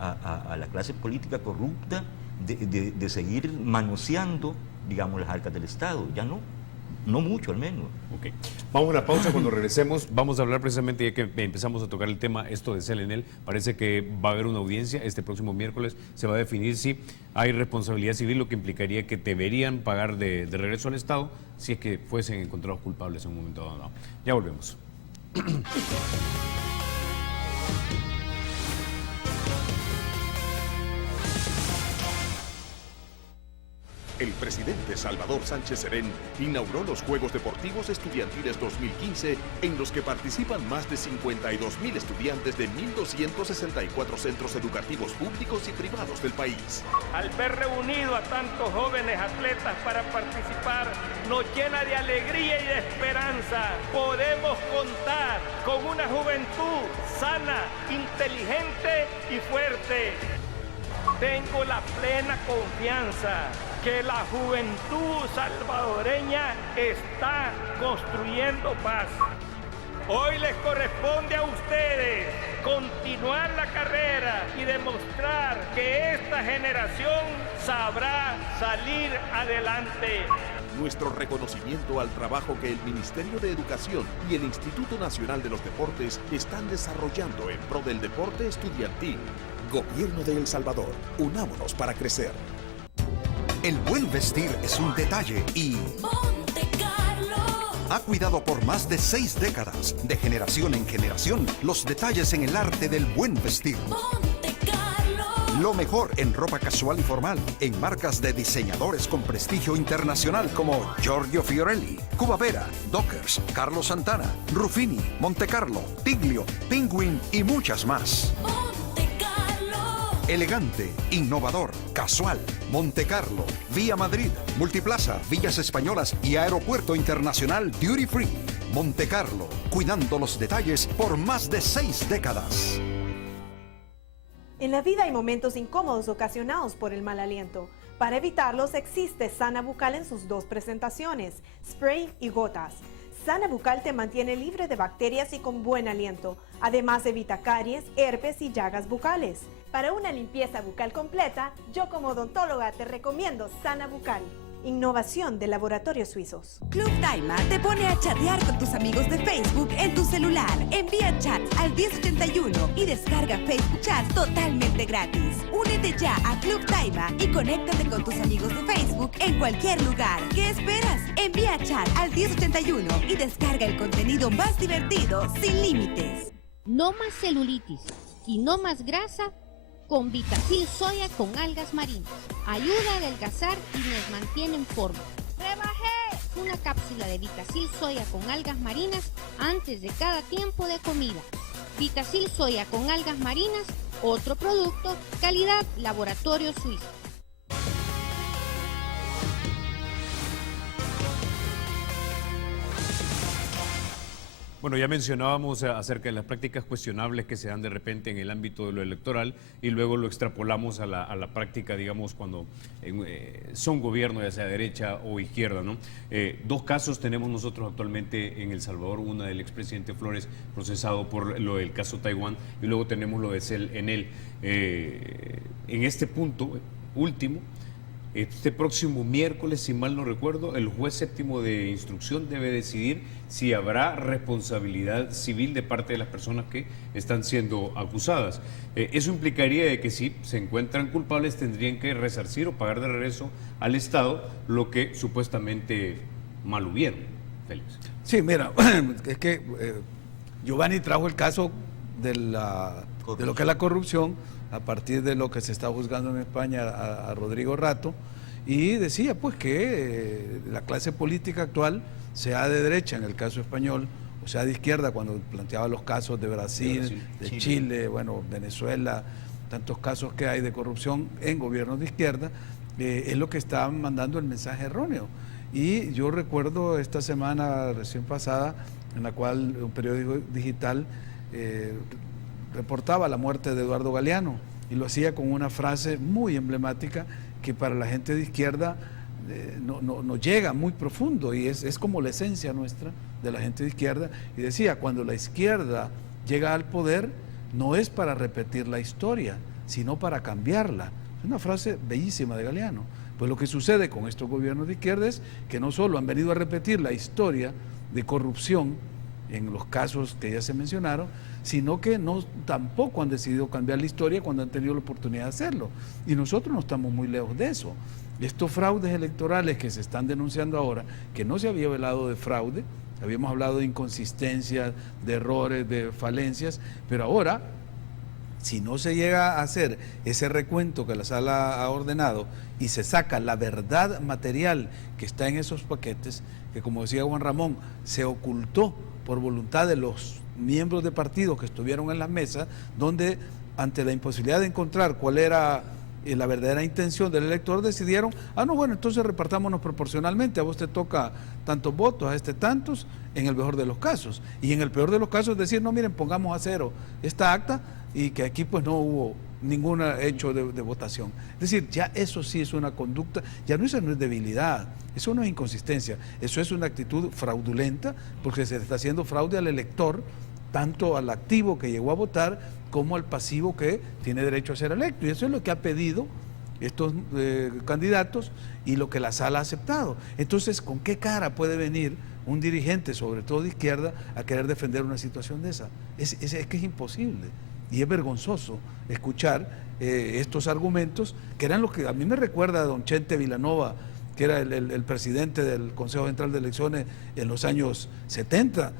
a la clase política corrupta de seguir manoseando, digamos, las arcas del Estado, ya no mucho al menos. Ok, vamos a una pausa. Cuando regresemos vamos a hablar precisamente, ya que empezamos a tocar el tema, esto de CELENEL, parece que va a haber una audiencia este próximo miércoles, se va a definir si hay responsabilidad civil, lo que implicaría que deberían pagar de regreso al Estado si es que fuesen encontrados culpables en un momento dado. Ya volvemos. El presidente Salvador Sánchez Serén inauguró los Juegos Deportivos Estudiantiles 2015, en los que participan más de 52.000 estudiantes de 1.264 centros educativos públicos y privados del país. Al ver reunido a tantos jóvenes atletas para participar, nos llena de alegría y de esperanza. Podemos contar con una juventud sana, inteligente y fuerte. Tengo la plena confianza que la juventud salvadoreña está construyendo paz. Hoy les corresponde a ustedes continuar la carrera y demostrar que esta generación sabrá salir adelante. Nuestro reconocimiento al trabajo que el Ministerio de Educación y el Instituto Nacional de los Deportes están desarrollando en pro del deporte estudiantil. Gobierno de El Salvador, unámonos para crecer. El buen vestir es un detalle y Monte Carlo ha cuidado por más de 6 décadas, de generación en generación, los detalles en el arte del buen vestir. Monte Carlo. Lo mejor en ropa casual y formal, en marcas de diseñadores con prestigio internacional como Giorgio Fiorelli, Cuba Vera, Dockers, Carlos Santana, Ruffini, Monte Carlo, Tiglio, Penguin y muchas más. Monte Carlo. Elegante, innovador, casual. Monte Carlo, Vía Madrid, Multiplaza, Villas Españolas y Aeropuerto Internacional Duty Free. Monte Carlo, cuidando los detalles por más de 6 décadas. En la vida hay momentos incómodos ocasionados por el mal aliento. Para evitarlos existe Sana Bucal en sus 2 presentaciones, spray y gotas. Sana Bucal te mantiene libre de bacterias y con buen aliento. Además evita caries, herpes y llagas bucales. Para una limpieza bucal completa, yo como odontóloga te recomiendo Sana Bucal. Innovación de Laboratorios Suizos. Club Daima te pone a chatear con tus amigos de Facebook en tu celular. Envía chats al 1081 y descarga Facebook Chat totalmente gratis. Únete ya a Club Daima y conéctate con tus amigos de Facebook en cualquier lugar. ¿Qué esperas? Envía chat al 1081 y descarga el contenido más divertido sin límites. No más celulitis y no más grasa con Vitacil Soya con algas marinas. Ayuda a adelgazar y nos mantiene en forma. ¡Rebajé! Una cápsula de Vitacil Soya con algas marinas antes de cada tiempo de comida. Vitacil Soya con algas marinas, otro producto, calidad Laboratorio Suizo. Bueno, ya mencionábamos acerca de las prácticas cuestionables que se dan de repente en el ámbito de lo electoral y luego lo extrapolamos a la práctica, digamos, cuando son gobierno, ya sea derecha o izquierda, ¿no? 2 casos tenemos nosotros actualmente en El Salvador, una del expresidente Flores procesado por lo del caso Taiwán y luego tenemos lo de Cel Enel. En este punto último, este próximo miércoles, si mal no recuerdo, el juez séptimo de instrucción debe decidir si habrá responsabilidad civil de parte de las personas que están siendo acusadas. Eso implicaría de que si se encuentran culpables tendrían que resarcir o pagar de regreso al Estado lo que supuestamente mal hubieron. Félix. Sí, mira, es que Giovanni trajo el caso de lo que es la corrupción a partir de lo que se está juzgando en España a Rodrigo Rato, y decía pues que la clase política actual, sea de derecha en el caso español, o sea de izquierda cuando planteaba los casos de Brasil, de Chile, bueno, Venezuela, tantos casos que hay de corrupción en gobiernos de izquierda, es lo que está mandando el mensaje erróneo. Y yo recuerdo esta semana recién pasada, en la cual un periódico digital reportaba la muerte de Eduardo Galeano y lo hacía con una frase muy emblemática que para la gente de izquierda no llega muy profundo y es como la esencia nuestra de la gente de izquierda, y decía: cuando la izquierda llega al poder no es para repetir la historia, sino para cambiarla. Es una frase bellísima de Galeano. Pues lo que sucede con estos gobiernos de izquierda es que no solo han venido a repetir la historia de corrupción en los casos que ya se mencionaron, sino que tampoco han decidido cambiar la historia cuando han tenido la oportunidad de hacerlo. Y nosotros no estamos muy lejos de eso. Estos fraudes electorales que se están denunciando ahora, que no se había hablado de fraude, habíamos hablado de inconsistencias, de errores, de falencias, pero ahora Si no se llega a hacer ese recuento que la sala ha ordenado y se saca la verdad material que está en esos paquetes, que como decía Juan Ramón, se ocultó por voluntad de los miembros de partidos que estuvieron en las mesas, donde ante la imposibilidad de encontrar cuál era la verdadera intención del elector, decidieron, no, bueno, entonces repartámonos proporcionalmente, a vos te toca tantos votos, a este tantos, en el mejor de los casos. Y en el peor de los casos decir, no, miren, pongamos a cero esta acta, y que aquí pues no hubo ningún hecho de votación. Es decir, ya eso sí es una conducta, eso no es debilidad, eso no es inconsistencia, eso es una actitud fraudulenta, porque se le está haciendo fraude al elector, tanto al activo que llegó a votar, como al pasivo que tiene derecho a ser electo. Y eso es lo que ha pedido estos candidatos y lo que la sala ha aceptado. Entonces, ¿con qué cara puede venir un dirigente, sobre todo de izquierda, a querer defender una situación de esa? Es que es imposible. Y es vergonzoso escuchar estos argumentos, que eran los que a mí me recuerda a don Chente Vilanova, que era el presidente del Consejo Central de Elecciones en los años 70,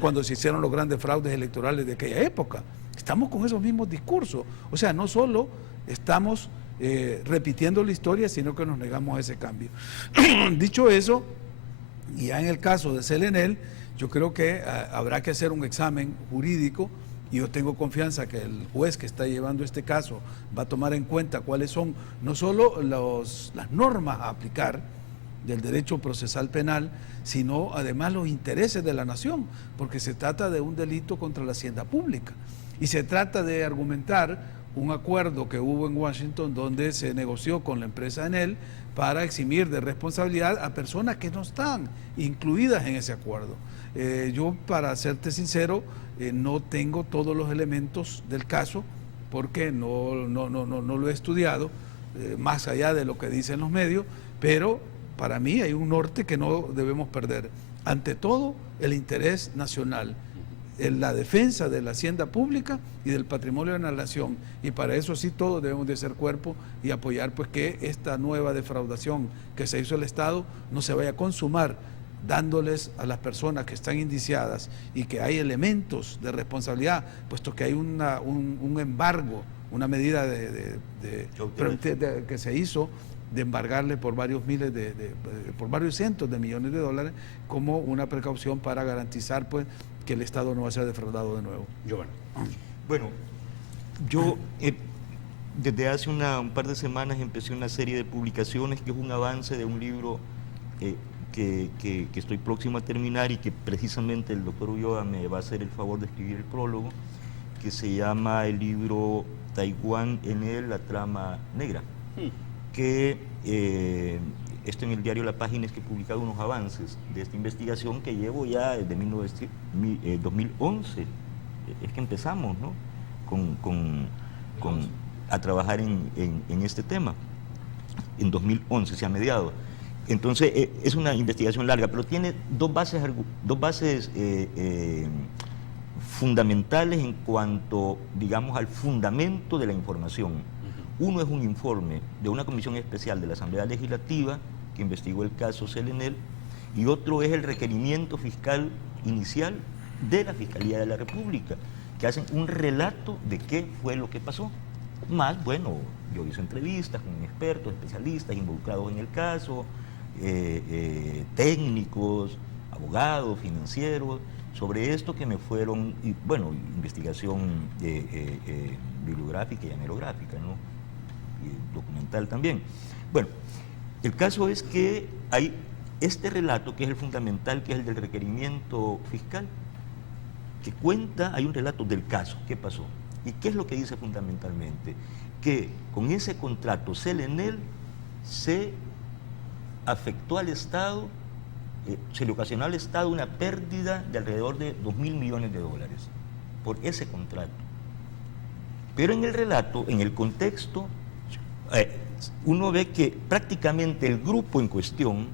cuando se hicieron los grandes fraudes electorales de aquella época. Estamos con esos mismos discursos. O sea, no solo estamos repitiendo la historia, sino que nos negamos a ese cambio. Dicho eso, y ya en el caso de Selenel, yo creo que habrá que hacer un examen jurídico, y yo tengo confianza que el juez que está llevando este caso va a tomar en cuenta cuáles son no solo las normas a aplicar del derecho procesal penal, sino además los intereses de la nación, porque se trata de un delito contra la hacienda pública. Y se trata de argumentar un acuerdo que hubo en Washington donde se negoció con la empresa Enel para eximir de responsabilidad a personas que no están incluidas en ese acuerdo. Yo, para serte sincero, no tengo todos los elementos del caso porque no lo he estudiado, más allá de lo que dicen los medios, pero para mí hay un norte que no debemos perder. Ante todo, el interés nacional, en la defensa de la hacienda pública y del patrimonio de la nación, y para eso sí todos debemos de hacer cuerpo y apoyar pues que esta nueva defraudación que se hizo el Estado no se vaya a consumar, dándoles a las personas que están indiciadas y que hay elementos de responsabilidad, puesto que hay un embargo, una medida que se hizo de embargarle por varios por varios cientos de millones de dólares como una precaución para garantizar pues que el Estado no va a ser defraudado de nuevo. Bueno, yo desde hace un par de semanas empecé una serie de publicaciones que es un avance de un libro que estoy próximo a terminar y que precisamente el doctor Ulloa me va a hacer el favor de escribir el prólogo, que se llama el libro Taiwán en él, la trama negra, que esto en el diario La Página es que he publicado unos avances de esta investigación que llevo ya desde 2011, es que empezamos, ¿no?, a trabajar en este tema, en 2011, se ha mediado. Entonces, es una investigación larga, pero tiene dos bases fundamentales en cuanto, digamos, al fundamento de la información. Uno es un informe de una comisión especial de la Asamblea Legislativa que investigó el caso Selenel, y otro es el requerimiento fiscal inicial de la Fiscalía de la República, que hacen un relato de qué fue lo que pasó. Más, bueno, yo hice entrevistas con expertos, especialistas involucrados en el caso, técnicos, abogados, financieros, sobre esto que me fueron, y, bueno, investigación bibliográfica y hemerográfica, ¿no?, y documental también. Bueno, el caso es que hay este relato que es el fundamental, que es el del requerimiento fiscal, que cuenta, hay un relato del caso, qué pasó. ¿Y qué es lo que dice fundamentalmente? Que con ese contrato Selenel se afectó al Estado, se le ocasionó al Estado una pérdida de alrededor de 2.000 millones de dólares por ese contrato. Pero en el relato, en el contexto, uno ve que prácticamente el grupo en cuestión,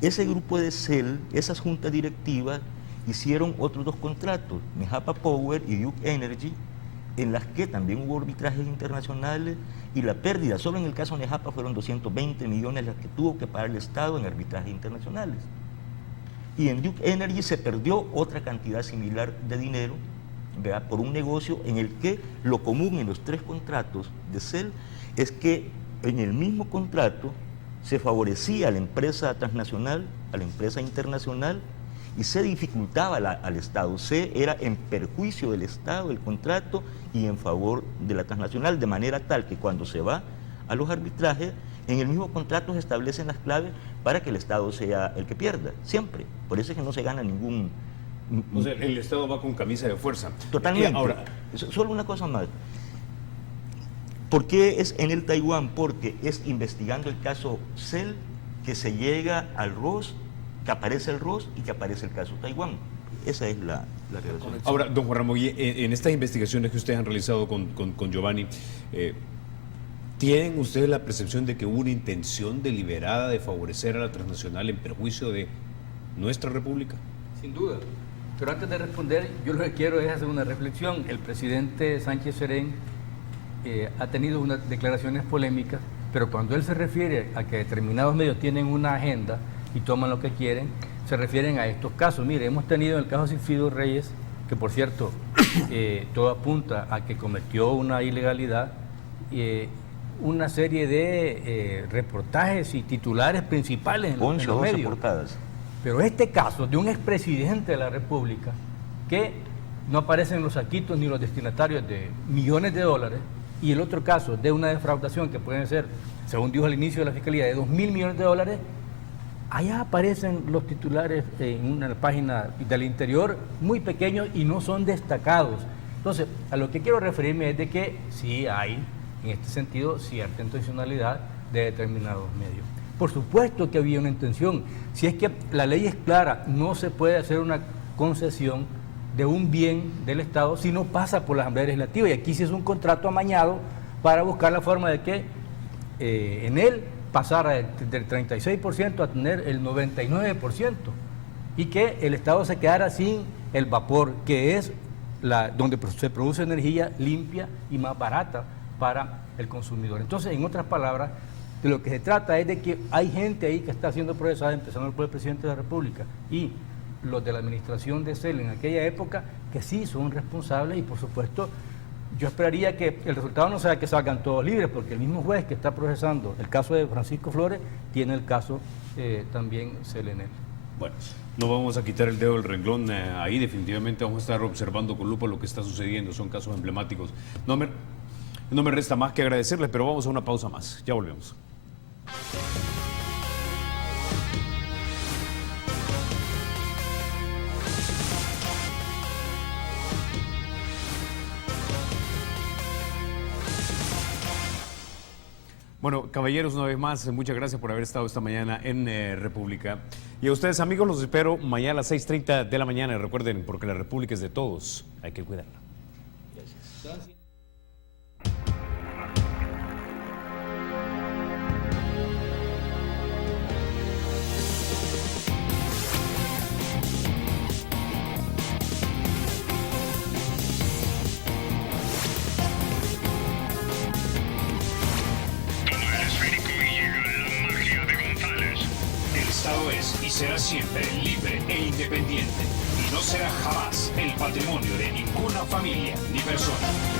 ese grupo de CEL, esas juntas directivas, hicieron otros dos contratos, Nejapa Power y Duke Energy, en las que también hubo arbitrajes internacionales, y la pérdida, solo en el caso de Nejapa fueron 220 millones las que tuvo que pagar el Estado en arbitrajes internacionales. y en Duke Energy se perdió otra cantidad similar de dinero, ¿verdad?, por un negocio en el que lo común en los 3 contratos de CEL es que en el mismo contrato se favorecía a la empresa transnacional, a la empresa internacional, y se dificultaba al Estado. Era en perjuicio del Estado el contrato y en favor de la transnacional, de manera tal que cuando se va a los arbitrajes, en el mismo contrato se establecen las claves para que el Estado sea el que pierda, siempre. Por eso es que no se gana ningún... O sea, el Estado va con camisa de fuerza. Totalmente. Ahora, solo una cosa más. ¿Por qué es en el Taiwán? Porque es investigando el caso CEL que se llega al ROS, que aparece el ROS y que aparece el caso Taiwán. Esa es la relación. Ahora, don Juan Ramón, en estas investigaciones que ustedes han realizado con Giovanni, ¿tienen ustedes la percepción de que hubo una intención deliberada de favorecer a la transnacional en perjuicio de nuestra república? Sin duda. Pero antes de responder, yo lo que quiero es hacer una reflexión. El presidente Sánchez Serén ha tenido unas declaraciones polémicas, pero cuando él se refiere a que determinados medios tienen una agenda y toman lo que quieren, se refieren a estos casos. Mire, hemos tenido en el caso de Silfido Reyes, que por cierto, todo apunta a que cometió una ilegalidad, una serie de reportajes y titulares principales en los medios. Portadas. Pero este caso de un expresidente de la República, que no aparecen los saquitos ni los destinatarios de millones de dólares, y el otro caso de una defraudación que pueden ser, según dijo al inicio de la Fiscalía, de 2.000 millones de dólares, allá aparecen los titulares en una página del interior muy pequeños y no son destacados. Entonces, a lo que quiero referirme es de que sí hay, en este sentido, cierta intencionalidad de determinados medios. Por supuesto que había una intención. Si es que la ley es clara, no se puede hacer una concesión de un bien del Estado si no pasa por la Asamblea Legislativa. Y aquí sí es un contrato amañado para buscar la forma de que en él pasara del 36% a tener el 99% y que el Estado se quedara sin el vapor, que es donde se produce energía limpia y más barata para el consumidor. Entonces, en otras palabras, de lo que se trata es de que hay gente ahí que está siendo procesada, empezando por el presidente de la República y los de la administración de CEL en aquella época, que sí son responsables y por supuesto yo esperaría que el resultado no sea que salgan todos libres, porque el mismo juez que está procesando el caso de Francisco Flores tiene el caso también CEL en él. Bueno, no vamos a quitar el dedo del renglón, ahí definitivamente vamos a estar observando con lupa lo que está sucediendo, son casos emblemáticos. No me resta más que agradecerles, pero vamos a una pausa más, ya volvemos. Bueno, caballeros, una vez más, muchas gracias por haber estado esta mañana en República. Y a ustedes, amigos, los espero mañana a las 6:30 de la mañana. Y recuerden, porque la República es de todos, hay que cuidarla. Gracias. Será siempre libre e independiente y no será jamás el patrimonio de ninguna familia ni persona.